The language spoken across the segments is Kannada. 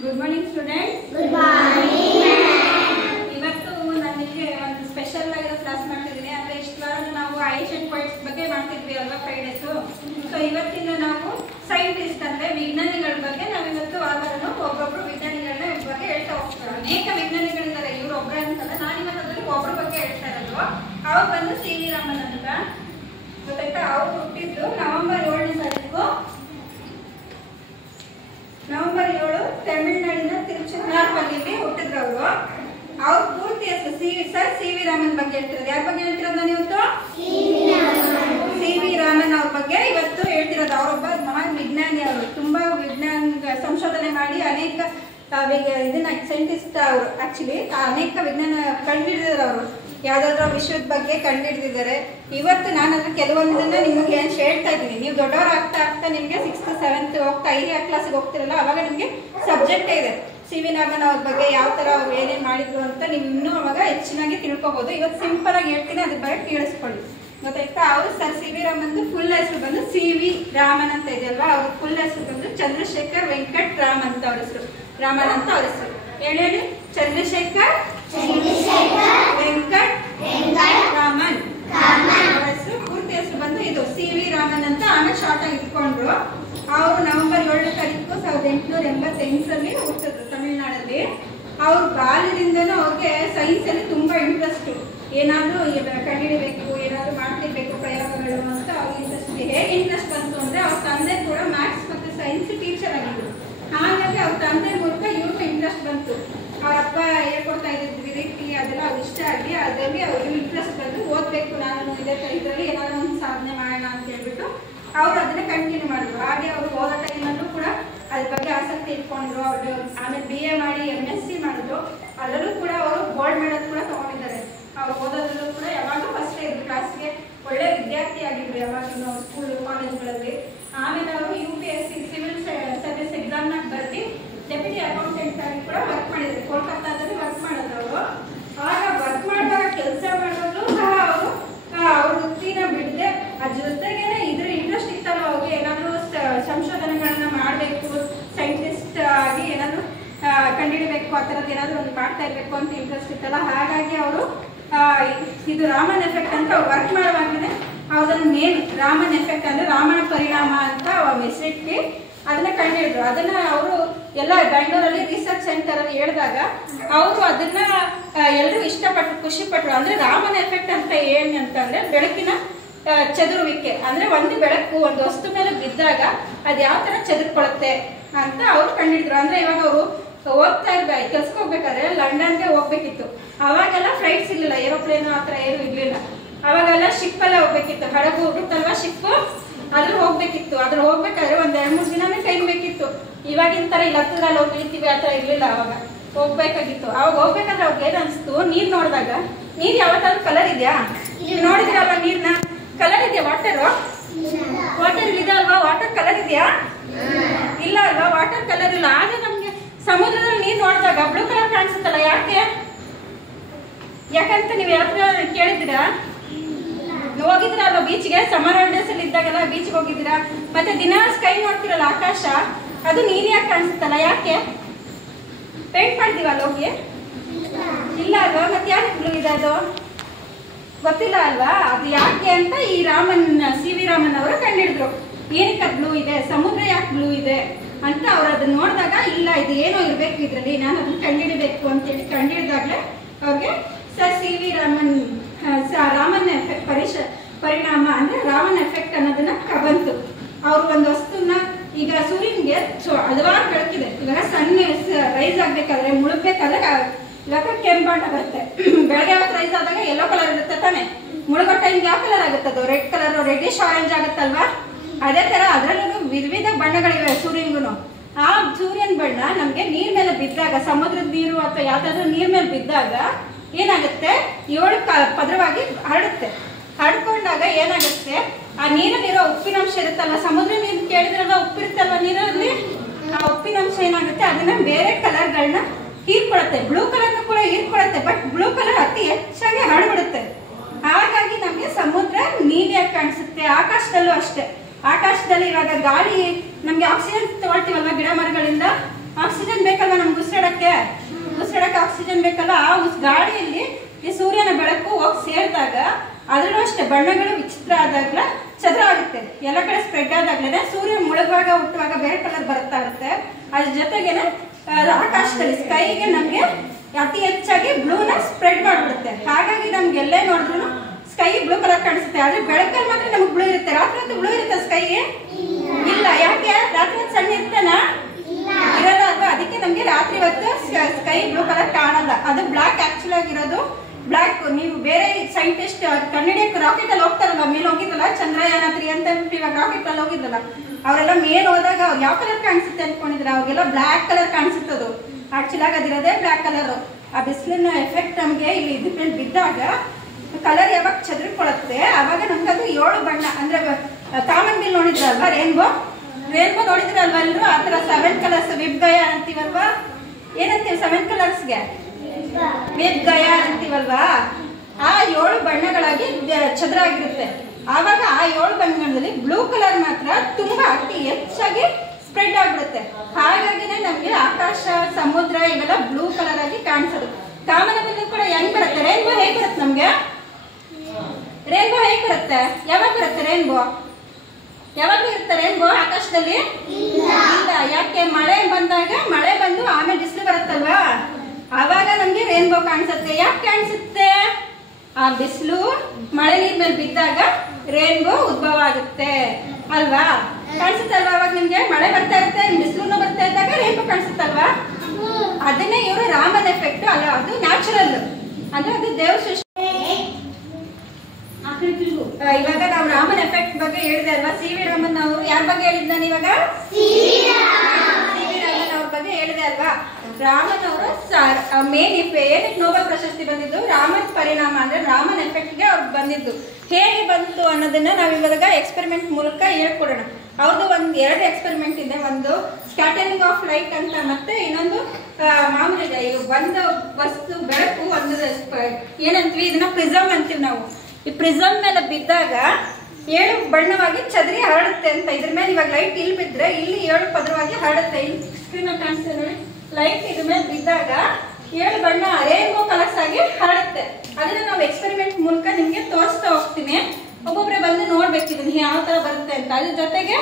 Good morning student. Good morning. ಇವತ್ತು ನಾನು ನಿಮಗೆ ಒಂದು ಸ್ಪೆಷಲ್ ಆಗಿರೋ ಕ್ಲಾಸ್ ಮಾಡ್ತಿದ್ದೀನಿ. ಅಂದ್ರೆ ಇಷ್ಟು ವಾರ ನಾವು ಏಷ್ಯನ್ ಪೊಯಿಟ್ಸ್ ಬಗ್ಗೆ ಮಾಡ್ತಿದ್ವಿ ಅಲ್ವಾ ಫ್ರೈಡೇಸ್. ಸೊ ಇವತ್ತಿನ ನಾವು ಸೈಂಟಿಸ್ಟ್ ಅಂದ್ರೆ ವಿಜ್ಞಾನಿಗಳ ಬಗ್ಗೆ ನಾವಿವತ್ತು ಆಧಾರನು ಒಬ್ಬೊಬ್ರು ವಿಜ್ಞಾನಿಗಳನ್ನ ಬಗ್ಗೆ ಹೇಳ್ತಾ ಹೋಗ್ತಾರೆ. ಅನೇಕ ವಿಜ್ಞಾನಿಗಳಿದ್ದಾರೆ, ಇವ್ರು ಒಬ್ಬರ ಅಂತಲ್ಲ. ನಾನಿವತ್ತು ಅದರಲ್ಲಿ ಒಬ್ಬರ ಬಗ್ಗೆ ಹೇಳ್ತಾ ಇರೋದು. ಅವ್ರು ಬಂದು ಸಿ ವಿ ರಾಮನ್ ಅಂತ ಗೊತ್ತಾಯ್ತಾ. ಅವ್ರು ಹುಟ್ಟಿದ್ದು ನವೆಂಬರ್ 7ನೇ ತಾರೀಕು, ನವೆಂಬರ್ 7 ತಮಿಳುನಾಡಿನ ತಿರುಚನಾಪಲ್ಲಿಯಲ್ಲಿ ಹುಟ್ಟಿದ್ರು ಅವರು. ಅವ್ರ ಪೂರ್ತಿ ಹೆಸರು ಸಿ ವಿ ರಾಮನ್ ಬಗ್ಗೆ ಹೇಳ್ತಿರೋದು. ಯಾರ ಬಗ್ಗೆ ಹೇಳ್ತಿರೋದು ನಾನು ಇವತ್ತು? ಸಿ ವಿ ರಾಮನ್ ಅವ್ರ ಬಗ್ಗೆ ಇವತ್ತು ಹೇಳ್ತಿರೋದು. ಅವರೊಬ್ಬ ಮಹಾನ್ ವಿಜ್ಞಾನಿ. ಅವರು ತುಂಬಾ ವಿಜ್ಞಾನ ಸಂಶೋಧನೆ ಮಾಡಿ ಅನೇಕ ಇದನ್ನ ಸೈಂಟಿಸ್ಟ್ ಅವರು. ಆಕ್ಚುಲಿ ಅನೇಕ ವಿಜ್ಞಾನ ಕಂಡುಹಿಡಿದಿದ್ದಾರೆ ಅವರು. ಯಾವ್ದಾದ್ರು ವಿಷಯದ ಬಗ್ಗೆ ಕಂಡುಹಿಡಿದಿದ್ದಾರೆ. ಇವತ್ತು ನಾನು ಅದ್ರ ಕೆಲವೊಂದನ್ನ ನಿಮಗೆ ಹೇಳ್ತಾ ಇದ್ದೀನಿ. ನೀವು ದೊಡ್ಡವರು ಆಗ್ತಾ ಆಗ್ತಾ ನಿಮಗೆ 6th 7th ಹೋಗ್ತಾ 5ನೇ ಕ್ಲಾಸ್ಗೆ ಹೋಗ್ತಿರಲ್ಲ, ಅವಾಗ ನಿಮಗೆ ಸಬ್ಜೆಕ್ಟೇ ಇದೆ ಸಿ ವಿ ರಾಮನ್ ಅವ್ರ ಬಗ್ಗೆ, ಯಾವ ತರ ಅವ್ರು ಏನೇನು ಮಾಡಿದ್ರು ಅಂತ ನೀವು ಇನ್ನೂ ಅವಾಗ ಹೆಚ್ಚಿನಾಗಿ ತಿಳ್ಕೊಬಹುದು. ಇವತ್ತು ಸಿಂಪಲ್ ಆಗಿ ಹೇಳ್ತೀನಿ, ಅದ್ರ ಬಗ್ಗೆ ಕೇಳಿಸ್ಕೊಳ್ಳಿ. ಗೊತ್ತಾಯ್ತಾ. ಅವರು sir C V Raman full ಹೆಸರು ಬಂದು ಸಿ ವಿ ರಾಮನ್ ಅಂತ ಇದೆಯಲ್ವಾ, ಅವ್ರ ಫುಲ್ ಹೆಸರು ಬಂದು ಚಂದ್ರಶೇಖರ್ ವೆಂಕಟ್ ರಾಮ್ ಅಂತ ಅವ್ರ ಹೆಸರು. ರಾಮನ್ ಅಂತ ಅವ್ರ ಹೆಸರು ಹೇಳಿ. ಚಂದ್ರಶೇಖರ್ ವೆಂಕಟ್ ರಾಮನ್ ಅವ್ರ ಹೆಸರು. ಪೂರ್ತಿ ಹೆಸರು ಬಂದು ಇದು ಸಿ ವಿ ರಾಮನ್ ಅಂತ. ಆಮೇಲೆ ಶಾರ್ಟ್ ಆಗಿ ಇಟ್ಕೊಂಡ್ರು. ಅವರು ನವೆಂಬರ್ 7ನೇ ತಾರೀಕು 1888 ಹುಟ್ಟಿದ್ರು ತಮಿಳುನಾಡಲ್ಲಿ. ಅವ್ರ ಬಾಲ್ಯದಿಂದನೂ ಅವ್ರಿಗೆ ಸೈನ್ಸ್ ಅಲ್ಲಿ ತುಂಬಾ ಇಂಟ್ರೆಸ್ಟ್. ಏನಾದ್ರೂ ಕಂಡುಹಿಡಿಬೇಕು, ಏನಾದ್ರು ಮಾಡ್ತಿರ್ಬೇಕು ಪ್ರಯೋಗಗಳು ಅಂತ ಅವ್ರಿಗೆ ಇಂಟ್ರೆಸ್ಟ್. ಹೇಗೆ ಇಂಟ್ರೆಸ್ಟ್ ಬಂತು ಅಂದ್ರೆ ಅವ್ರ ತಂದೆ ಕೂಡ ಮ್ಯಾಥ್ಸ್ ಮತ್ತೆ ಸೈನ್ಸ್ ಟೀಚರ್ ಆಗಿದ್ರು. ಹಾಗಾಗಿ ಅವ್ರ ತಂದೆ ಮೂಲಕ ಇವ್ರಿಗೂ ಇಂಟ್ರೆಸ್ಟ್ ಬಂತು. ಅವ್ರ ಅಪ್ಪ ಹೇಳ್ಕೊಡ್ತಾ ಇದ್ದಿದ್ದು ರೀತಿ ಅದೆಲ್ಲ ಅವ್ರು ಇಷ್ಟ ಆಗಿ ಅದರಲ್ಲಿ ಅವ್ರಿಗೆ ಇಂಟ್ರೆಸ್ಟ್ ಬಂದು ಓದ್ಬೇಕು, ನಾನು ಇದರಲ್ಲಿ ಏನಾದ್ರು ಒಂದು ಸಾಧನೆ ಮಾಡೋಣ ಅಂತ ಹೇಳ್ಬಿಟ್ಟು ಅವ್ರು ಅದನ್ನ ಕಂಟಿನ್ಯೂ ಮಾಡಿದ್ರು. ಹಾಗೆ ಅವರು ಓದೋ ಟೈಮಲ್ಲೂ ಕೂಡ ಅದ್ರ ಬಗ್ಗೆ ಆಸಕ್ತಿ ಇಟ್ಕೊಂಡ್ರು. ಅವರು ಆಮೇಲೆ BA ಮಾಡಿ MSc ಮಾಡಿದ್ರು. ಅದರಲ್ಲೂ ಕೂಡ ಅವರು ಗೋಲ್ಡ್ ಮೆಡಲ್ ಕೂಡ ತಗೊಂಡಿದ್ದಾರೆ. ಅವ್ರು ಓದೋದ್ರಲ್ಲೂ ಕೂಡ ಯಾವಾಗಲೂ ಫಸ್ಟ್ ಇದ್ರು. ಕ್ಲಾಸ್ಗೆ ಒಳ್ಳೆ ವಿದ್ಯಾರ್ಥಿ ಆಗಿದ್ರು ಯಾವಾಗಲೂ ಸ್ಕೂಲ್ ಕಾಲೇಜ್ಗಳಲ್ಲಿ. ಆಮೇಲೆ ಅವರು UPSC ಸಿವಿಲ್ ಸರ್ವಿಸ್ ಎಕ್ಸಾಮ್ನಾಗ ಬರ್ತಿ ಡೆಪ್ಯೂಟಿ ಅಕೌಂಟೆಂಟ್ ಆಗಿ ಕೂಡ ವರ್ಕ್ ಮಾಡಿದ್ರು. ಕೋಲ್ಕತ್ತಾದಲ್ಲಿ ವರ್ಕ್ ಮಾಡಿದ್ರು ಅವರು. ಆಗ ವರ್ಕ್ ಮಾಡುವಾಗ ಕೆಲಸ ಮಾಡೋದು ಸಹ ಅವರು ಅವ್ರ ವೃತ್ತಿನ ಬಿಡದೆ ಅದ್ರ ಜೊತೆಗೇನೆ ಇದ್ರ ಇಂಟ್ರೆಸ್ಟ್ ಇತ್ತಲ್ಲ ಅವ್ರಿಗೆ. ಏನಾದರೂ ಸಂಶೋಧನೆಗಳನ್ನ ಮಾಡಬೇಕು, ಸೈಂಟಿಸ್ಟ್ ಆಗಿ ಏನಾದರೂ ಕಂಡುಹಿಡಬೇಕು, ಆ ಥರದ್ದು ಏನಾದರೂ ಒಂದು ಮಾಡ್ತಾ ಇರಬೇಕು ಅಂತ ಇಂಟ್ರೆಸ್ಟ್ ಇತ್ತಲ್ಲ. ಹಾಗಾಗಿ ಅವರು ಇದು ರಾಮನ್ ಎಫೆಕ್ಟ್ ಅಂತ ವರ್ಕ್ ಮಾಡುವಾಗಲೇ ಅವ್ರನ್ನ ನೇಮ್ ರಾಮನ್ ಎಫೆಕ್ಟ್ ಅಂದ್ರೆ ರಾಮನ ಪರಿಣಾಮ ಅಂತ ಹೆಸರಿಟ್ಟು ಅದನ್ನ ಕಂಡುಹಿಡಿದ್ರು. ಅದನ್ನ ಅವರು ಎಲ್ಲ ಬೆಂಗಳೂರಲ್ಲಿ ರಿಸರ್ಚ್ ಸೆಂಟರ್ ಅಲ್ಲಿ ಹೇಳಿದಾಗ ಅವರು ಅದನ್ನ ಎಲ್ಲರೂ ಇಷ್ಟಪಟ್ಟರು, ಖುಷಿ ಪಟ್ರು. ಅಂದ್ರೆ ರಾಮನ್ ಎಫೆಕ್ಟ್ ಅಂತ ಏನು ಅಂತಂದ್ರೆ ಬೆಳಕಿನ ಚದುರುವಿಕೆ. ಅಂದ್ರೆ ಒಂದು ಬೆಳಕು ಒಂದು ವಸ್ತು ಮೇಲೆ ಬಿದ್ದಾಗ ಅದು ಯಾವ ತರ ಚದುರ್ಕೊಳುತ್ತೆ ಅಂತ ಅವ್ರು ಕಂಡುಹಿಡಿದ್ರು. ಅಂದ್ರೆ ಇವಾಗ ಅವರು ಹೋಗ್ತಾ ಇರ್ಬೇಕು, ಕೆಲ್ಸಕ್ಕೆ ಹೋಗ್ಬೇಕಾದ್ರೆ ಲಂಡನ್ಗೆ ಹೋಗ್ಬೇಕಿತ್ತು. ಅವಾಗೆಲ್ಲ ಫ್ಲೈಟ್ಸ್ ಇರ್ಲಿಲ್ಲ, ಏರೋಪ್ಲೇನ್ ಆ ಥರ ಏನು ಇರ್ಲಿಲ್ಲ. ಅವಾಗೆಲ್ಲ ಶಿಪ್ ಅಲ್ಲೇ ಹೋಗ್ಬೇಕಿತ್ತು. ಹಡಗು ಇರುತ್ತಲ್ವಾ ಶಿಪ್, ಅದ್ರ ಹೋಗ್ಬೇಕಿತ್ತು. ಅದ್ರ ಹೋಗ್ಬೇಕಾದ್ರೆ ಒಂದ್ 2-3 ದಿನನೇ ಟೈಮ್ ಬೇಕಿತ್ತು. ಇವಾಗಿನ ತರ ಇಲ್ಲಿ ಹತ್ತಿರಲ್ಲಿ ಹೋಗಿ ಇಳಿತೀವಿ ಆ ಥರ ಇರ್ಲಿಲ್ಲ. ಅವಾಗ ಹೋಗ್ಬೇಕಾಗಿತ್ತು. ಅವಾಗ ಹೋಗ್ಬೇಕಾದ್ರೆ ಅವ್ರಿಗೆ ಏನ್ ಅನ್ಸ್ತು, ನೀರ್ ನೋಡಿದಾಗ ನೀರ್ ಯಾವತ್ತಾದ್ರೂ ಕಲರ್ ಇದೆಯಾ? ನೀವು ನೋಡಿದಿರಲ್ವಾ ನೀರ್ನ? ಕಲರ್ ಇದೆಯಾ? ವಾಟರ್ ಇದೆ ಅಲ್ವಾ? ವಾಟರ್ ಕಲರ್ ಇದೆಯಾ? ಇಲ್ಲ ಅಲ್ವಾ? ವಾಟರ್ ಕಲರ್ ಇಲ್ಲ. ಆಗ ನಮ್ಗೆ ಸಮುದ್ರದಲ್ಲಿ ನೀರ್ ನೋಡಿದಾಗ ಬ್ಲೂ ಕಲರ್ ಕಾಣಿಸುತ್ತಲ್ಲ. ಯಾಕಂತ ನೀವು ಯಾವ್ದು ಕೇಳಿದ್ದೀರಾ? ಹೋಗಿದ್ದೀರಾ ಅಲ್ವಾ ಬೀಚ್ಗೆ? ಸಮ್ಮರ್ ಹಾಲಿಡೇಸ್ ಅಲ್ಲಿ ಇದ್ದಾಗೆಲ್ಲ ಬೀಚ್ಗೆ ಹೋಗಿದ್ದೀರಾ? ಮತ್ತೆ ದಿನ ಸ್ಕೈ ನೋಡ್ತಿರಲ್ಲ, ಆಕಾಶ, ಅದು ನೀಲಿಯಾಗಿ ಕಾಣಿಸುತ್ತಲ್ಲ. ಯಾಕೆ? ಪೇಂಟ್ ಮಾಡ್ತೀವಲ್ಲ ಹೋಗಿ? ಇಲ್ಲ ಅಲ್ವಾ? ಮತ್ತೆ ಯಾಕೆ ಬ್ಲೂ ಇದೆ? ಅದು ಗೊತ್ತಿಲ್ಲ ಅಲ್ವಾ? ಅದು ಯಾಕೆ ಅಂತ ಈ ಸಿ ವಿ ರಾಮನ್ ಅವರು ಕಂಡುಹಿಡಿದ್ರು. ಏನಕ್ಕೆ ಬ್ಲೂ ಇದೆ, ಸಮುದ್ರ ಯಾಕೆ ಬ್ಲೂ ಇದೆ ಅಂತ ಅವ್ರು ಅದನ್ನ ನೋಡಿದಾಗ, ಇಲ್ಲ ಇದು ಏನೋ ಇರ್ಬೇಕು ಇದ್ರಲ್ಲಿ, ನಾನು ಅದನ್ನ ಕಂಡುಹಿಡಬೇಕು ಅಂತೇಳಿ ಕಂಡುಹಿಡಿದಾಗ್ಲೇ ಅವ್ರಿಗೆ sir C V Raman effect ಪರಿಣಾಮ ಅಂದ್ರೆ ರಾಮನ್ ಎಫೆಕ್ಟ್ ಅನ್ನೋದನ್ನ ಬಂತು. ಅವ್ರು ಒಂದು ವಸ್ತುನ, ಈಗ ಸೂರ್ಯನ್ಗೆ ಹಲವಾರು ಬೆಳಕಿದೆ. ಇವಾಗ ಸಣ್ಣ ರೈಸ್ ಆಗ್ಬೇಕಾದ್ರೆ ಮುಳುಗ್ಬೇಕಾದ್ರೆ ಇವಾಗ ಕೆಂಪು ಬಣ್ಣ ಬರುತ್ತೆ. ಬೆಳಗ್ಗೆ ಹೊತ್ತು ರೈಸ್ ಆದಾಗ ಯೆಲ್ಲೋ ಕಲರ್ ಇರುತ್ತೆ ತಾನೆ. ಮುಳುಗೋ ಟೈಮ್ಗೆ ಯಾವ ಕಲರ್ ಆಗುತ್ತೆ? ಅದು ರೆಡ್ ಕಲರ್, ರೆಡ್ಡಿಶ್ ಆರೆಂಜ್ ಆಗುತ್ತಲ್ವಾ? ಅದೇ ತರ ಅದರಲ್ಲೂ ವಿವಿಧ ಬಣ್ಣಗಳಿವೆ ಸೂರ್ಯನ್ಗೂ. ಆ ಸೂರ್ಯನ ಬಣ್ಣ ನಮ್ಗೆ ನೀರ್ ಮೇಲೆ ಬಿದ್ದಾಗ, ಸಮುದ್ರದ ನೀರು ಅಥವಾ ಯಾವ್ದಾದ್ರು ನೀರ್ ಮೇಲೆ ಬಿದ್ದಾಗ ಏನಾಗುತ್ತೆ, 7 ಪದರವಾಗಿ ಹರಡುತ್ತೆ. ಹರಡ್ಕೊಂಡಾಗ ಏನಾಗುತ್ತೆ, ಆ ನೀರಲ್ಲಿರೋ ಉಪ್ಪಿನಂಶ ಇರುತ್ತಲ್ವ, ಸಮುದ್ರ ನೀರು ಕೇಳಿದ್ರಲ್ಲ ಉಪ್ಪಿರುತ್ತಲ್ವ ನೀರಲ್ಲಿ, ಆ ಉಪ್ಪಿನಂಶ ಏನಾಗುತ್ತೆ ಅದನ್ನ ಬೇರೆ ಕಲರ್ಗಳನ್ನ ಹೀರ್ಕೊಳತ್ತೆ. ಬ್ಲೂ ಕಲರ್ನ ಕೂಡ ಹೀರ್ಕೊಳತ್ತೆ. ಬಟ್ ಬ್ಲೂ ಕಲರ್ ಅತಿ ಹೆಚ್ಚಾಗಿ ಹರಡ್ಬಿಡುತ್ತೆ. ಹಾಗಾಗಿ ನಮ್ಗೆ ಸಮುದ್ರ ನೀಲಿಯಾಗಿ ಕಾಣಿಸುತ್ತೆ. ಆಕಾಶದಲ್ಲೂ ಅಷ್ಟೇ. ಆಕಾಶದಲ್ಲಿ ಇವಾಗ ಗಾಳಿ ನಮ್ಗೆ ಆಕ್ಸಿಜನ್ ತಗೊಳ್ತೀವಲ್ವಾ ಗಿಡ ಮರಗಳಿಂದ, ಆಕ್ಸಿಜನ್ ಬೇಕಲ್ವ ಹೊಡೆದಾಗ ಅದರಲ್ಲೂ ಅಷ್ಟೇ ಬಣ್ಣಗಳು ವಿಚಿತ್ರ ಆದಾಗ್ಲೇ ಚದುರ ಆಗುತ್ತೆ. ಎಲ್ಲ ಕಡೆ ಸ್ಪ್ರೆಡ್ ಆದಾಗ್ಲೇ ಸೂರ್ಯ ಮುಳುಗುವಾಗ ಹುಟ್ಟುವಾಗ ಬೇರೆ ಕಲರ್ ಬರ್ತಾ ಇರುತ್ತೆ. ಅದ್ರ ಜೊತೆಗೇನೆ ಆಕಾಶದಲ್ಲಿ ಸ್ಕೈಗೆ ನಮ್ಗೆ ಅತಿ ಹೆಚ್ಚಾಗಿ ಬ್ಲೂನ ಸ್ಪ್ರೆಡ್ ಮಾಡ್ಬಿಡುತ್ತೆ. ಹಾಗಾಗಿ ನಮ್ಗೆ ಎಲ್ಲೇ ನೋಡಿದ್ರು ಸ್ಕೈ ಬ್ಲೂ ಕಲರ್ ಕಾಣಿಸುತ್ತೆ. ಆದ್ರೆ ಬೆಳಕಲ್ಲಿ ಮಾತ್ರ ನಮ್ಗೆ ಬ್ಲೂ ಇರುತ್ತೆ. ರಾತ್ರಿ ಹೊತ್ತು ಬ್ಲೂ ಇರುತ್ತೆ ಸ್ಕೈ ಇಲ್ಲ. ಯಾಕೆ? ರಾತ್ರಿ ಹೊತ್ತು ಸಣ್ಣ ಇರ್ತೇನಾ? ಇರಲ್ಲ ಅಲ್ವಾ? ಅದಕ್ಕೆ ನಮ್ಗೆ ರಾತ್ರಿ ಹೊತ್ತು ಸ್ಕೈ ಬ್ಲೂ ಕಲರ್ ಕಾಣಲ್ಲ. ಅದು ಬ್ಲಾಕ್ ಆಕ್ಚುಲ್ ಆಗಿರೋದು ಬ್ಲಾಕ್. ನೀವು ಬೇರೆ ಸೈಂಟಿಸ್ಟ್ ಕನ್ನಡಿಯಕ್ಕೆ ರಾಕೆಟ್ ಅಲ್ಲಿ ಹೋಗ್ತಾರಲ್ಲ, ಮೇಲೆ ಹೋಗಿದ್ರಲ್ಲ ಚಂದ್ರಯಾನ 3 ಅಂತ ಇವಾಗ ರಾಕೆಟ್ ಅಲ್ಲಿ ಹೋಗಿದ್ರಲ್ಲ, ಅವರೆಲ್ಲ ಮೇಲೆ ಹೋದಾಗ ಅವ್ರು ಯಾವ ಕಲರ್ ಕಾಣಿಸುತ್ತೆ ಅನ್ಕೊಂಡಿದ್ರೆ ಅವ್ರಿಗೆಲ್ಲ ಬ್ಲಾಕ್ ಕಲರ್ ಕಾಣಿಸುತ್ತದು. ಆಕ್ಚುಲ್ ಆಗಿ ಅದಿರೋದೇ ಬ್ಲಾಕ್ ಕಲರ್. ಆ ಬಿಸಿಲಿನ ಎಫೆಕ್ಟ್ ನಮ್ಗೆ ಇಲ್ಲಿ ಡಿಫ್ರೆಂಟ್ ಬಿದ್ದಾಗ ಕಲರ್ ಯಾವಾಗ ಚದುರಿಕೊಳ್ಳುತ್ತೆ ಆವಾಗ ನಮ್ಗೆ ಅದು 7 ಬಣ್ಣ ಅಂದ್ರೆ ಕಾಮನ್ ಬಿಲ್ ನೋಡಿದ್ರಲ್ವಾ, ರೇನ್ಬೋ ನೋಡಿದ್ರಲ್ವಾ ಎಲ್ಲರೂ? ಆ ತರ 7 ಕಲರ್ಸ್ ವಿಬ್ ಗಯಾ ಅಂತೀವಲ್ವಾ? ಏನಂತೀವಿ 7 ಕಲರ್ಸ್ಗೆ? ವಿಬ್ ಗಯಾ ಅಂತೀವಲ್ವಾ? ಆ 7 ಬಣ್ಣಗಳಾಗಿ ಚದುರಾಗಿರುತ್ತೆ. ಆವಾಗ ಆ 7 ಬಣ್ಣಗಳಲ್ಲಿ ಬ್ಲೂ ಕಲರ್ ಮಾತ್ರ ತುಂಬಾ ಅತಿ ಹೆಚ್ಚಾಗಿ ಸ್ಪ್ರೆಡ್ ಆಗ್ಬಿಡುತ್ತೆ. ಹಾಗಾಗಿನೇ ನಮ್ಗೆ ಆಕಾಶ, ಸಮುದ್ರ ಇವೆಲ್ಲ ಬ್ಲೂ ಕಲರ್ ಆಗಿ ಕಾಣಿಸೋದು. ಕಾಮನಬಿಲ್ಲು ಕೂಡ ಹೆಂಗ್ ಬರುತ್ತೆ? ರೇನ್ಬೋ ಹೇಗ್ ಬರುತ್ತೆ ನಮ್ಗೆ? ರೇನ್ಬೋ ಹೇಗ್ ಬರುತ್ತೆ? ಯಾವಾಗ ಬರುತ್ತೆ ರೇನ್ಬೋ? ಯಾವಾಗ್ಲೂ ಇರುತ್ತೆ ರೇನ್ಬೋ ಆಕಾಶದಲ್ಲಿ? ಇಲ್ಲ. ಯಾಕೆ? ಮಳೆ ಬಂದಾಗ, ಮಳೆ ಬಂದು ಆಮೇಲೆ ಬಿಸಿಲು ಬರುತ್ತಲ್ವಾ, ಆವಾಗ ನಮ್ಗೆ ರೇನ್ಬೋ ಕಾಣಿಸುತ್ತೆ. ಯಾಕೆ ಕಾಣಿಸುತ್ತೆ? ಆ ಬಿಸಿಲು ಮಳೆ ನೀರ್ ಮೇಲೆ ಬಿದ್ದಾಗ ರೇನ್ಬೋ ಉದ್ಭವ ಆಗುತ್ತೆ ಅಲ್ವಾ? ಕಾಣಿಸುತ್ತಲ್ವಾ? ಅವಾಗ ನಿಮ್ಗೆ ಮಳೆ ಬರ್ತಾ ಇರುತ್ತೆ, ಬಿಸಿಲು ಬರ್ತಾ ಇದ್ದಾಗ ರೇನ್ಬೋ ಕಾಣಿಸುತ್ತಲ್ವಾ? ಅದನ್ನೇ ಇವರು ರಾಮನ್ ಎಫೆಕ್ಟ್ ಅಲ್ಲ, ಅದು ನ್ಯಾಚುರಲ್ ಅಂದ್ರೆ ಅದು ದೇವ್ರ ಸೃಷ್ಟಿ. ಇವಾಗ ನಾವು ರಾಮನ್ ಎಫೆಕ್ಟ್ ಬಗ್ಗೆ ಹೇಳಿದೆ ಅಲ್ವಾ? ಸಿ ವಿ ರಾಮನ್ ಅವರು ಯಾರ ಬಗ್ಗೆ ಹೇಳಿದ್ ನಾನು ಇವಾಗ? ಸಿ ವಿ ರಾಮನ್ ಅವ್ರ ಬಗ್ಗೆ ಹೇಳಿದೆ ಅಲ್ವಾ? ರಾಮನ್ ಅವರು ಮೇನ್ ಏನಕ್ಕೆ ನೋಬೆಲ್ ಪ್ರಶಸ್ತಿ ಬಂದಿದ್ದು? ರಾಮನ್ ಪರಿಣಾಮ ಅಂದ್ರೆ ರಾಮನ್ ಎಫೆಕ್ಟ್ ಗೆ ಅವ್ರಿಗೆ ಬಂದಿದ್ದು. ಹೇಗೆ ಬಂತು ಅನ್ನೋದನ್ನ ನಾವು ಇವಾಗ ಎಕ್ಸ್ಪೆರಿಮೆಂಟ್ ಮೂಲಕ ಹೇಳ್ಕೊಡೋಣ. ಅವ್ರದ್ದು 2 ಎಕ್ಸ್ಪೆರಿಮೆಂಟ್ ಇದೆ. ಒಂದು ಸ್ಕ್ಯಾಟರಿಂಗ್ ಆಫ್ ಲೈಟ್ ಅಂತ, ಮತ್ತೆ ಇನ್ನೊಂದು ಮಾಮೂಲಿ ಒಂದು ವಸ್ತು ಬೆಳಕು ಒಂದು ಏನಂತೀವಿ, ಇದನ್ನ ಪ್ರಿಸಮ್ ಅಂತೀವಿ ನಾವು. ಈ ಪ್ರಿಸಮ್ ಮೇಲೆ ಬಿದ್ದಾಗ 7 ಬಣ್ಣವಾಗಿ ಚದರಿ ಹರಡುತ್ತೆ ಅಂತ. ಇದ್ರ ಮೇಲೆ ಇವಾಗ ಲೈಟ್ ಇಲ್ಲಿ ಬಿದ್ರೆ ಇಲ್ಲಿ 7 ಪದರವಾಗಿ ಹರಡುತ್ತೆ. ಇಲ್ಲಿ ಸ್ಕ್ರೀನ್ ಕಾಣಿಸ್ತದೆ ನೋಡಿ, ಲೈಟ್ ಇದ್ರ ಮೇಲೆ ಬಿದ್ದಾಗ 7 ಬಣ್ಣ ರೇನ್ಬೋ ಕಲರ್ಸ್ ಆಗಿ ಹರಡುತ್ತೆ. ಅದನ್ನ ನಾವು ಎಕ್ಸ್ಪೆರಿಮೆಂಟ್ ಮೂಲಕ ನಿಮ್ಗೆ ತೋರಿಸ್ತಾ ಹೋಗ್ತೀನಿ. ಒಬ್ಬೊಬ್ರೆ ಬಂದು ನೋಡ್ಬೇಕು ಇದನ್ನ ಯಾವ ತರ ಬರುತ್ತೆ ಅಂತ. ಅದ್ರ ಜೊತೆಗೆ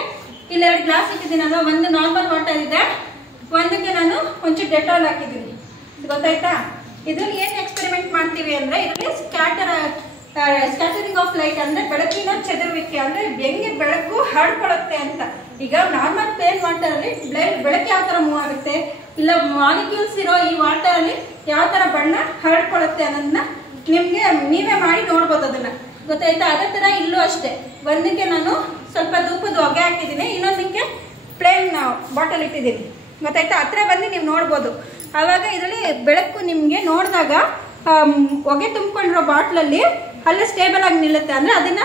ಇಲ್ಲಿ 2 ಗ್ಲಾಸ್ ಇಟ್ಟಿದ್ದೀನಲ್ಲ, ಒಂದು ನಾರ್ಮಲ್ ವಾಟರ್ ಇದೆ, ಒಂದಕ್ಕೆ ನಾನು ಒಂಚೂರು ಡೆಟಾಲ್ ಹಾಕಿದ್ದೀನಿ. ಗೊತ್ತಾಯ್ತಾ? ಇದ್ರಲ್ಲಿ ಏನ್ ಎಕ್ಸ್ಪೆರಿಮೆಂಟ್ ಮಾಡ್ತೀವಿ ಅಂದ್ರೆ, ಇದರಲ್ಲಿ ಸ್ಕ್ಯಾಟರಿಂಗ್ ಆಫ್ ಲೈಟ್ ಅಂದ್ರೆ ಬೆಳಕಿನ ಚದುರುವಿಕೆ, ಅಂದ್ರೆ ಹೆಂಗೆ ಬೆಳಕು ಹರಡ್ಕೊಳ್ಳುತ್ತೆ ಅಂತ. ಈಗ ನಾರ್ಮಲ್ ಪ್ಲೇನ್ ವಾಟರ್ ಅಲ್ಲಿ ಬೆಳಕು ಯಾವ ತರ ಮೂವ್ ಆಗುತ್ತೆ, ಇಲ್ಲ ಮಾಲಿಕ್ಯೂಲ್ಸ್ ಇರೋ ಈ ವಾಟರ್ ಅಲ್ಲಿ ಯಾವ ತರ ಬಣ್ಣ ಹರಡ್ಕೊಳ್ಳುತ್ತೆ ಅನ್ನೋದನ್ನ ನಿಮ್ಗೆ ನೀವೇ ಮಾಡಿ ನೋಡ್ಬೋದು. ಅದನ್ನ ಗೊತ್ತಾಯ್ತಾ? ಅದೇ ತರ ಇಲ್ಲೂ ಅಷ್ಟೇ. ಒಂದಕ್ಕೆ ನಾನು ಸ್ವಲ್ಪ ಧೂಪದ ಹೊಗೆ ಹಾಕಿದ್ದೀನಿ, ಇನ್ನೊಂದಕ್ಕೆ ಪ್ಲೇನ್ ಬಾಟಲ್ ಇಟ್ಟಿದ್ದೀನಿ. ಗೊತ್ತಾಯ್ತಾ? ಹತ್ರ ಬಂದು ನೀವು ನೋಡ್ಬೋದು. ಆವಾಗ ಇದರಲ್ಲಿ ಬೆಳಕು ನಿಮ್ಗೆ ನೋಡಿದಾಗ ಹೊಗೆ ತುಂಬಿಕೊಂಡಿರೋ ಬಾಟ್ಲಲ್ಲಿ ಅಲ್ಲೇ ಸ್ಟೇಬಲ್ ಆಗಿ ನಿಲ್ಲುತ್ತೆ. ಅಂದ್ರೆ ಅದನ್ನ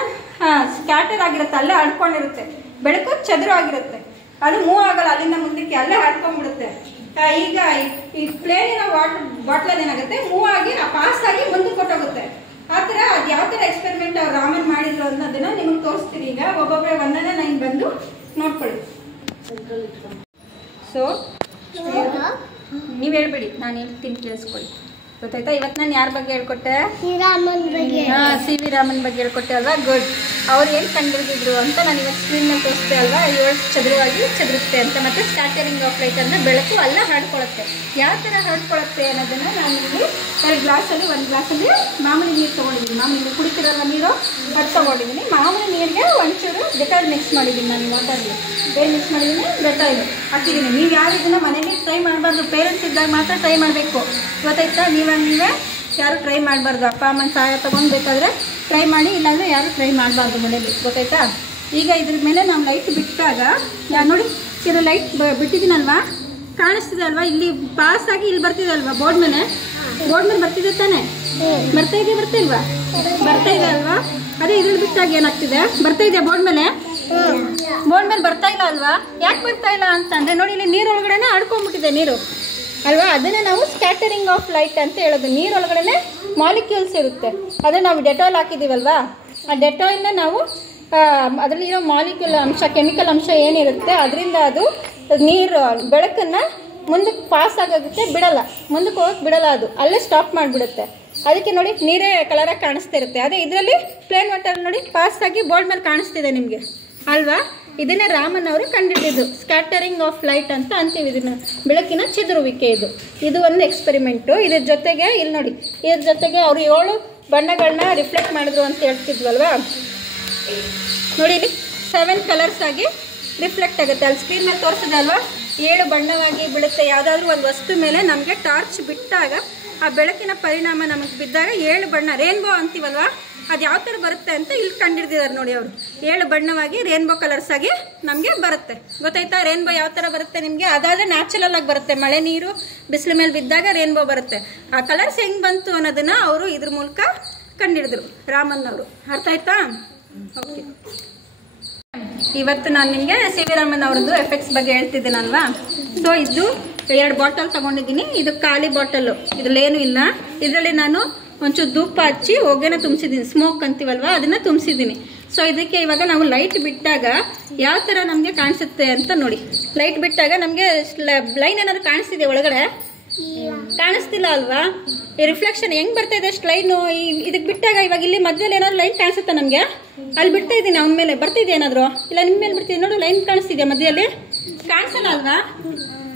ಸ್ಕ್ಯಾಟರ್ ಆಗಿರುತ್ತೆ, ಅಲ್ಲೇ ಹರಡ್ಕೊಂಡಿರುತ್ತೆ. ಬೆಳಕು ಚದುರು ಆಗಿರುತ್ತೆ, ಅದು ಮೂವ್ ಆಗಲ್ಲ ಅಲ್ಲಿಂದ ಮುಂದಕ್ಕೆ, ಅಲ್ಲೇ ಹರಡ್ಕೊಂಡ್ಬಿಡುತ್ತೆ. ಈಗ ಈ ಪ್ಲೇನಿನ ಬಾಟ್ಲಲ್ಲಿ ಏನಾಗುತ್ತೆ, ಮೂವ್ ಆಗಿ ಪಾಸ್ ಆಗಿ ಮುಂದಕ್ಕೆ ಕೊಟ್ಟೋಗುತ್ತೆ. ಆ ಥರ ಅದು ಯಾವ ಥರ ಎಕ್ಸ್ಪೆರಿಮೆಂಟ್ ಅವ್ರು ರಾಮನ್ ಮಾಡಿದ್ರು ಅನ್ನೋದನ್ನ ನಿಮಗೆ ತೋರಿಸ್ತೀನಿ. ಈಗ ಒಬ್ಬೊಬ್ಬರೇ ಒಂದನ್ನ ನಾನು ಬಂದು ನೋಡ್ಕೊಳ್ಳಿ. ಸೊ ನೀವು ಹೇಳ್ಬೇಡಿ, ನಾನು ಹೇಳ್ತೀನಿ, ಕೇಳಿಸ್ಕೊಳ್ಳಿ. ಗೊತ್ತಾಯ್ತಾ? ಇವತ್ತು ನಾನು ಯಾರ ಬಗ್ಗೆ ಹೇಳ್ಕೊಟ್ಟೆ? ಸಿ ವಿ ರಾಮನ್ ಬಗ್ಗೆ ಹೇಳ್ಕೊಟ್ಟೆ ಅಲ್ವಾ? ಗುಡ್. ಅವ್ರು ಏನು ಕಂಡುಹಿಡಿದಿದ್ರು ಅಂತ ನಾನು ಇವತ್ತು ಸ್ಕ್ರೀನ್ ಮೇಲೆ ತೋರಿಸ್ದೆ ಅಲ್ವಾ? 7 ಚದುರವಾಗಿ ಚದುರುತ್ತೆ ಅಂತ. ಮತ್ತೆ ಸ್ಕ್ಯಾಟರಿಂಗ್ ಆಫ್ ಲೈಟ್ ಅಂದರೆ ಬೆಳಕು ಅಲ್ಲ ಹರಡ್ಕೊಳ್ಳುತ್ತೆ. ಯಾವ ಥರ ಹರಡ್ಕೊಳ್ಳುತ್ತೆ ಅನ್ನೋದನ್ನು ನಾನು ಇಲ್ಲಿ 2 ಗ್ಲಾಸಲ್ಲಿ, 1 ಗ್ಲಾಸಲ್ಲಿ ಮಾಮೂಲಿ ನೀರು ತೊಗೊಂಡಿದ್ದೀನಿ. ಮಾಮೂಲಿ ನೀರು ಕುಡಿತಿರಲ್ಲ ನೀರು, ಅದು ತೊಗೊಂಡಿದ್ದೀನಿ. ಮಾಮೂಲಿ ನೀರಿಗೆ ಒಂಚೂರು ಡೆಟಾಲ್ ಮಿಕ್ಸ್ ಮಾಡಿದ್ದೀನಿ. ನಾನು ವಾಟರ್ಲಿ ಏನು ಮಿಕ್ಸ್ ಮಾಡಿದ್ದೀನಿ? ಡೆಟಾಲ್ ಹಾಕಿದ್ದೀನಿ. ನೀವು ಯಾವ ಇದನ್ನು ಮನೇಲಿ ಟ್ರೈ ಮಾಡಬಾರ್ದು. ಪೇರೆಂಟ್ಸ್ ಇದ್ದಾಗ ಮಾತ್ರ ಟ್ರೈ ಮಾಡಬೇಕು. ಗೊತ್ತಾಯ್ತಾ? ನೀವೇ ಯಾರು ಟ್ರೈ ಮಾಡಬಾರ್ದು. ಅಪ್ಪ ಅಮ್ಮನ ಸಹಾಯ ತೊಗೊಂಡು ಬೇಕಾದರೆ ಟ್ರೈ ಮಾಡಿ, ಇಲ್ಲಾಂದರೆ ಯಾರು ಟ್ರೈ ಮಾಡಬಾರ್ದು ಮನೇಲಿ. ಗೊತ್ತಾಯ್ತಾ? ಈಗ ಇದ್ರ ಮೇಲೆ ನಾವು ಲೈಟ್ ಬಿಟ್ಟಾಗ ನೋಡಿ, ಇದು ಲೈಟ್ ಬಿಟ್ಟಿದ್ದೀನಲ್ವಾ, ಕಾಣಿಸ್ತಿದೆ ಅಲ್ವಾ? ಇಲ್ಲಿ ಪಾಸ್ ಆಗಿ ಇಲ್ಲಿ ಬರ್ತಿದೆ ಅಲ್ವಾ? ಬೋರ್ಡ್ ಮೇಲೆ ಬರ್ತಿದೆ ತಾನೆ? ಬರ್ತಾ ಇಲ್ವಾ? ಬರ್ತಾ ಇದೆ ಅಲ್ವಾ? ಅದೇ ಇದ್ರಲ್ಲಿ ಬಿಟ್ಟಾಗ ಏನಾಗ್ತಿದೆ? ಬರ್ತಾ ಇದೆ ಬೋರ್ಡ್ ಮೇಲೆ ಬರ್ತಾ ಇಲ್ಲ ಅಲ್ವಾ? ಯಾಕೆ ಬರ್ತಾ ಇಲ್ಲ ಅಂತಂದರೆ ನೋಡಿ, ಇಲ್ಲಿ ನೀರೊಳಗಡೆನೆ ಆಡ್ಕೊಂಡ್ಬಿಟ್ಟಿದೆ ನೀರು ಅಲ್ವಾ? ಅದನ್ನು ನಾವು ಸ್ಕ್ಯಾಟರಿಂಗ್ ಆಫ್ ಲೈಟ್ ಅಂತ ಹೇಳೋದು. ನೀರೊಳಗಡೆ ಮಾಲಿಕ್ಯೂಲ್ಸ್ ಇರುತ್ತೆ, ಅದನ್ನು ನಾವು ಡೆಟಾಲ್ ಹಾಕಿದ್ದೀವಲ್ವಾ, ಆ ಡೆಟಾಲ್ನ ನಾವು ಅದರಲ್ಲಿರೋ ಮಾಲಿಕ್ಯೂಲ್ ಅಂಶ, ಕೆಮಿಕಲ್ ಅಂಶ ಏನಿರುತ್ತೆ ಅದರಿಂದ ಅದು ನೀರು ಬೆಳಕನ್ನು ಮುಂದಕ್ಕೆ ಪಾಸ್ ಆಗೋದಕ್ಕೆ ಬಿಡಲ್ಲ, ಮುಂದಕ್ಕೆ ಹೋಗಕ್ಕೆ ಬಿಡಲ್ಲ. ಅದು ಅಲ್ಲೇ ಸ್ಟಾಪ್ ಮಾಡಿಬಿಡುತ್ತೆ. ಅದಕ್ಕೆ ನೋಡಿ ನೀರೇ ಕಲರಾಗಿ ಕಾಣಿಸ್ತಾ ಇರುತ್ತೆ. ಅದೇ ಇದರಲ್ಲಿ ಪ್ಲೇನ್ ವಾಟರ್ ನೋಡಿ ಪಾಸ್ ಆಗಿ ಬೋರ್ಡ್ ಮೇಲೆ ಕಾಣಿಸ್ತಿದೆ ನಿಮಗೆ ಅಲ್ವಾ. ಇದನ್ನೇ ರಾಮನ್ ಅವರು ಕಂಡುಹಿಡಿದು ಸ್ಕ್ಯಾಟರಿಂಗ್ ಆಫ್ ಲೈಟ್ ಅಂತ ಅಂತೀವಿ ಇದನ್ನ, ಬೆಳಕಿನ ಚಿದುರುವಿಕೆ. ಇದು ಒಂದು ಎಕ್ಸ್ಪೆರಿಮೆಂಟು. ಇದ್ರ ಜೊತೆಗೆ ಇಲ್ಲಿ ನೋಡಿ, ಇದ್ರ ಜೊತೆಗೆ ಅವರು 7 ಬಣ್ಣಗಳನ್ನ ರಿಫ್ಲೆಕ್ಟ್ ಮಾಡಿದ್ರು ಅಂತ ಹೇಳ್ತಿದ್ವಲ್ವಾ. ನೋಡಿ ಇಲ್ಲಿ 7 ಕಲರ್ಸ್ ಆಗಿ ರಿಫ್ಲೆಕ್ಟ್ ಆಗುತ್ತೆ. ಅಲ್ಲಿ ಸ್ಕ್ರೀನ್ ಮೇಲೆ ತೋರಿಸಿದೆ ಅಲ್ವಾ, 7 ಬಣ್ಣವಾಗಿ ಬೀಳುತ್ತೆ. ಯಾವುದಾದ್ರೂ ಒಂದು ವಸ್ತು ಮೇಲೆ ನಮಗೆ ಟಾರ್ಚ್ ಬಿಟ್ಟಾಗ ಆ ಬೆಳಕಿನ ಪರಿಣಾಮ ನಮಗೆ ಬಿದ್ದಾಗ 7 ಬಣ್ಣ, ರೇನ್ಬೋ ಅಂತೀವಲ್ವಾ, ಅದು ಯಾವ ಥರ ಬರುತ್ತೆ ಅಂತ ಇಲ್ಲಿ ಕಂಡುಹಿಡಿದಿದ್ದಾರೆ ನೋಡಿ ಅವರು. 7 ಬಣ್ಣವಾಗಿ ರೇನ್ಬೋ ಕಲರ್ಸ್ ಆಗಿ ನಮಗೆ ಬರುತ್ತೆ. ಗೊತ್ತಾಯ್ತಾ ರೇನ್ಬೋ ಯಾವ ಥರ ಬರುತ್ತೆ ನಿಮಗೆ? ಅದಾದರೆ ನ್ಯಾಚುರಲ್ ಆಗಿ ಬರುತ್ತೆ. ಮಳೆ ನೀರು ಬಿಸಿಲು ಮೇಲೆ ಬಿದ್ದಾಗ ರೇನ್ಬೋ ಬರುತ್ತೆ. ಆ ಕಲರ್ಸ್ ಹೆಂಗೆ ಬಂತು ಅನ್ನೋದನ್ನು ಅವರು ಇದ್ರ ಮೂಲಕ ಕಂಡುಹಿಡಿದ್ರು, ರಾಮನ್ ಅವರು. ಅರ್ಥ ಆಯ್ತಾ? ಓಕೆ, ಇವತ್ತು ನಾನು ನಿಮಗೆ ಸಿ ವಿ ರಾಮನ್ ಅವ್ರದ್ದು ಎಫೆಕ್ಟ್ಸ್ ಬಗ್ಗೆ ಹೇಳ್ತಿದ್ದೀನಲ್ವಾ. ಸೊ ಇದು 2 ಬಾಟಲ್ ತಗೊಂಡಿದ್ದೀನಿ. ಇದು ಖಾಲಿ ಬಾಟಲು, ಇದ್ರಲ್ಲೇನು ಇಲ್ಲ. ಇದರಲ್ಲಿ ನಾನು ಒಂಚೂರು ಧೂಪ ಹಚ್ಚಿ ಹೊಗೆನ ತುಂಬಿಸಿದ್ದೀನಿ, ಸ್ಮೋಕ್ ಅಂತೀವಲ್ವಾ, ಅದನ್ನ ತುಂಬಿಸಿದ್ದೀನಿ. ಸೊ ಇದಕ್ಕೆ ಇವಾಗ ನಾವು ಲೈಟ್ ಬಿಟ್ಟಾಗ ಯಾವ ಥರ ನಮಗೆ ಕಾಣಿಸುತ್ತೆ ಅಂತ ನೋಡಿ. ಲೈಟ್ ಬಿಟ್ಟಾಗ ನಮಗೆ ಲೈನ್ ಏನಾದ್ರು ಕಾಣಿಸ್ತಿದೆ ಒಳಗಡೆ? ಕಾಣಿಸ್ತಿಲ್ಲ ಅಲ್ವಾ. ಈ ರಿಫ್ಲೆಕ್ಷನ್ ಹೆಂಗ್ ಬರ್ತಾ ಇದೆ ಅಷ್ಟು ಲೈನು ಇದಕ್ಕೆ ಬಿಟ್ಟಾಗ. ಇವಾಗ ಇಲ್ಲಿ ಮಧ್ಯದಲ್ಲಿ ಏನಾದ್ರು ಲೈನ್ ಕಾಣಿಸುತ್ತಾ ನಮಗೆ? ಅಲ್ಲಿ ಬಿಡ್ತಾ ಇದ್ದೀನಿ, ಅವನ ಮೇಲೆ ಬರ್ತಿದ್ದೆ ಏನಾದ್ರು, ಇಲ್ಲ ನಿಮ್ಮ ಮೇಲೆ ಬಿಡ್ತಿದ್ದೆ ನೋಡು. ಲೈನ್ ಕಾಣಿಸ್ತಿದ್ಯಾ ಮಧ್ಯದಲ್ಲಿ? ಕಾಣಿಸಲ್ಲ ಅಲ್ವಾ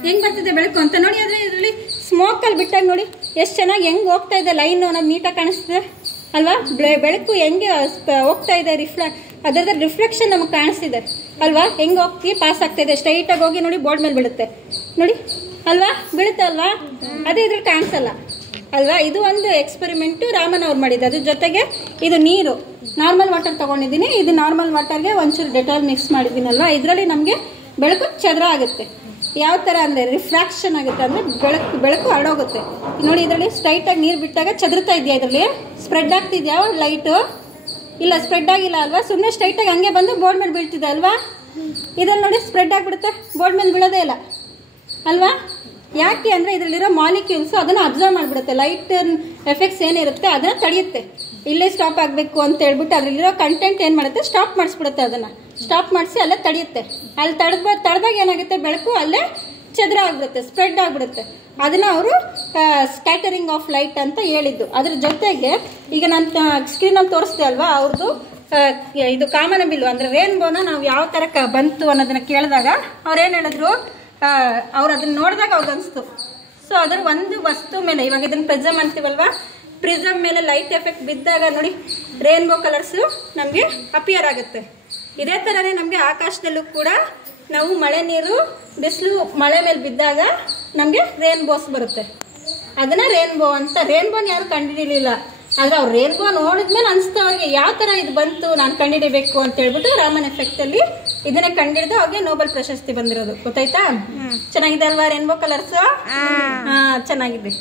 ಹೆಂಗ್ ಬರ್ತಿದೆ ಬೆಳಕು ಅಂತ ನೋಡಿ. ಆದ್ರೆ ಇದರಲ್ಲಿ ಸ್ಮೋಕ್ ಅಲ್ಲಿ ಬಿಟ್ಟಾಗ ನೋಡಿ ಎಷ್ಟು ಚೆನ್ನಾಗಿ ಹೆಂಗ್ ಹೋಗ್ತಾ ಇದೆ ಲೈನ್ ಅನ್ನೋದು ನೀಟಾಗಿ ಕಾಣಿಸ್ತಿದೆ ಅಲ್ವಾ. ಬೆಳಕು ಹೆಂಗೆ ಹೋಗ್ತಾ ಇದೆ, ಅದರದ ರಿಫ್ಲೆಕ್ಷನ್ ನಮಗೆ ಕಾಣಿಸ್ತಿದೆ ಅಲ್ವಾ. ಹೆಂಗ್ ಹೋಗಿ ಪಾಸ್ ಆಗ್ತಾ ಇದೆ, ಸ್ಟ್ರೈಟ್ ಆಗಿ ಹೋಗಿ ನೋಡಿ ಬೋರ್ಡ್ ಮೇಲೆ ಬೀಳುತ್ತೆ ನೋಡಿ ಅಲ್ವಾ, ಬೀಳುತ್ತೆ ಅಲ್ವಾ. ಅದೇ ಇದ್ರಲ್ಲಿ ಕಾಣಿಸಲ್ಲ ಅಲ್ವಾ. ಇದು ಒಂದು ಎಕ್ಸ್ಪೆರಿಮೆಂಟ್ ರಾಮನ್ ಅವ್ರು ಮಾಡಿದ್ದು. ಅದ್ರ ಜೊತೆಗೆ ಇದು ನೀರು, ನಾರ್ಮಲ್ ವಾಟರ್ ತಗೊಂಡಿದ್ದೀನಿ. ಇದು ನಾರ್ಮಲ್ ವಾಟರ್ಗೆ ಒಂಚೂರು ಡೆಟಾಲ್ ಮಿಕ್ಸ್ ಮಾಡಿದ್ದೀನಲ್ವಾ. ಇದರಲ್ಲಿ ನಮಗೆ ಬೆಳಕು ಚದ್ರ ಆಗುತ್ತೆ. ಯಾವ ಥರ ಅಂದರೆ ರಿಫ್ರಾಕ್ಷನ್ ಆಗುತ್ತೆ, ಅಂದರೆ ಬೆಳಕು ಹರಡೋಗುತ್ತೆ ನೋಡಿ. ಇದರಲ್ಲಿ ಸ್ಟ್ರೈಟಾಗಿ ನೀರು ಬಿಟ್ಟಾಗ ಚದುರ್ತಾ ಇದೆಯಾ, ಇದರಲ್ಲಿ ಸ್ಪ್ರೆಡ್ ಆಗ್ತಿದ್ಯಾ ಲೈಟು? ಇಲ್ಲ, ಸ್ಪ್ರೆಡ್ ಆಗಿಲ್ಲ ಅಲ್ವಾ. ಸುಮ್ಮನೆ ಸ್ಟ್ರೈಟಾಗಿ ಹಂಗೆ ಬಂದು ಬೋರ್ಡ್ ಮೇಲೆ ಬೀಳ್ತಿದೆ ಅಲ್ವಾ. ಇದರಲ್ಲಿ ನೋಡಿ ಸ್ಪ್ರೆಡ್ ಆಗಿಬಿಡುತ್ತೆ, ಬೋರ್ಡ್ ಮೇಲೆ ಬೀಳೋದೇ ಇಲ್ಲ ಅಲ್ವಾ. ಯಾಕೆ ಅಂದರೆ ಇದರಲ್ಲಿರೋ ಮಾಲಿಕ್ಯೂಲ್ಸ್ ಅದನ್ನು ಅಬ್ಸರ್ವ್ ಮಾಡಿಬಿಡುತ್ತೆ. ಲೈಟ್ ಎಫೆಕ್ಟ್ಸ್ ಏನಿರುತ್ತೆ ಅದನ್ನು ತಡೆಯುತ್ತೆ. ಇಲ್ಲೇ ಸ್ಟಾಪ್ ಆಗಬೇಕು ಅಂತ ಹೇಳ್ಬಿಟ್ಟು ಅದರಲ್ಲಿರೋ ಕಂಟೆಂಟ್ ಏನು ಮಾಡುತ್ತೆ, ಸ್ಟಾಪ್ ಮಾಡಿಸ್ಬಿಡುತ್ತೆ. ಅದನ್ನು ಸ್ಟಾಪ್ ಮಾಡಿಸಿ ಅಲ್ಲೇ ತಡೆಯುತ್ತೆ. ಅಲ್ಲಿ ತಡೆದಾಗ ಏನಾಗುತ್ತೆ, ಬೆಳಕು ಅಲ್ಲೇ ಚದ್ರ ಆಗಿಬಿಡುತ್ತೆ, ಸ್ಪ್ರೆಡ್ ಆಗಿಬಿಡುತ್ತೆ. ಅದನ್ನು ಅವರು ಸ್ಕ್ಯಾಟರಿಂಗ್ ಆಫ್ ಲೈಟ್ ಅಂತ ಹೇಳಿದ್ದು. ಅದ್ರ ಜೊತೆಗೆ ಈಗ ನಾನು ಸ್ಕ್ರೀನಲ್ಲಿ ತೋರಿಸ್ದೆ ಅಲ್ವಾ, ಅವ್ರದ್ದು ಇದು ಕಾಮನಬಿಲ್ಲು ಅಂದರೆ ರೇನ್ಬೋನ ನಾವು ಯಾವ ಥರ ಬಂತು ಅನ್ನೋದನ್ನು ಕೇಳಿದಾಗ ಅವ್ರೇನು ಹೇಳಿದ್ರು, ಅವ್ರು ಅದನ್ನ ನೋಡಿದಾಗ ಅವ್ರಿಗೆ ಅನಿಸ್ತು. ಸೊ ಅದರ ಒಂದು ವಸ್ತು ಮೇಲೆ, ಇವಾಗ ಇದನ್ನು ಪ್ರಿಸಮ್ ಅಂತೀವಲ್ವಾ, ಪ್ರಿಸಮ್ ಮೇಲೆ ಲೈಟ್ ಎಫೆಕ್ಟ್ ಬಿದ್ದಾಗ ನೋಡಿ ರೇನ್ಬೋ ಕಲರ್ಸು ನಮಗೆ ಅಪಿಯರ್ ಆಗುತ್ತೆ. ಇದೇ ಥರನೇ ನಮಗೆ ಆಕಾಶದಲ್ಲೂ ಕೂಡ ನಾವು ಮಳೆ ನೀರು ಬಿಸಿಲು ಮಳೆ ಮೇಲೆ ಬಿದ್ದಾಗ ನಮಗೆ ರೇನ್ಬೋಸ್ ಬರುತ್ತೆ. ಅದನ್ನ ರೇನ್ಬೋ ಅಂತ. ರೇನ್ಬೋನ ಯಾರು ಕಂಡುಹಿಡಿಯಲಿಲ್ಲ, ಆದರೆ ಅವ್ರು ರೇನ್ಬೋ ನೋಡಿದ್ಮೇಲೆ ಅನಿಸ್ತಾ ಅವ್ರಿಗೆ ಯಾವ ಥರ ಇದು ಬಂತು, ನಾನು ಕಂಡುಹಿಡಿಬೇಕು ಅಂತ ಹೇಳ್ಬಿಟ್ಟು ರಾಮನ್ ಎಫೆಕ್ಟಲ್ಲಿ ಇದನ್ನ ಕಂಡುಹಿಡಿದು ಅವ್ರಿಗೆ ನೋಬೆಲ್ ಪ್ರಶಸ್ತಿ ಬಂದಿರೋದು. ಗೊತ್ತಾಯ್ತಾ? ಚೆನ್ನಾಗಿದೆ ಅಲ್ವಾ ರೇನ್ಬೋ ಕಲರ್ಸ್? ಚೆನ್ನಾಗಿದೆ.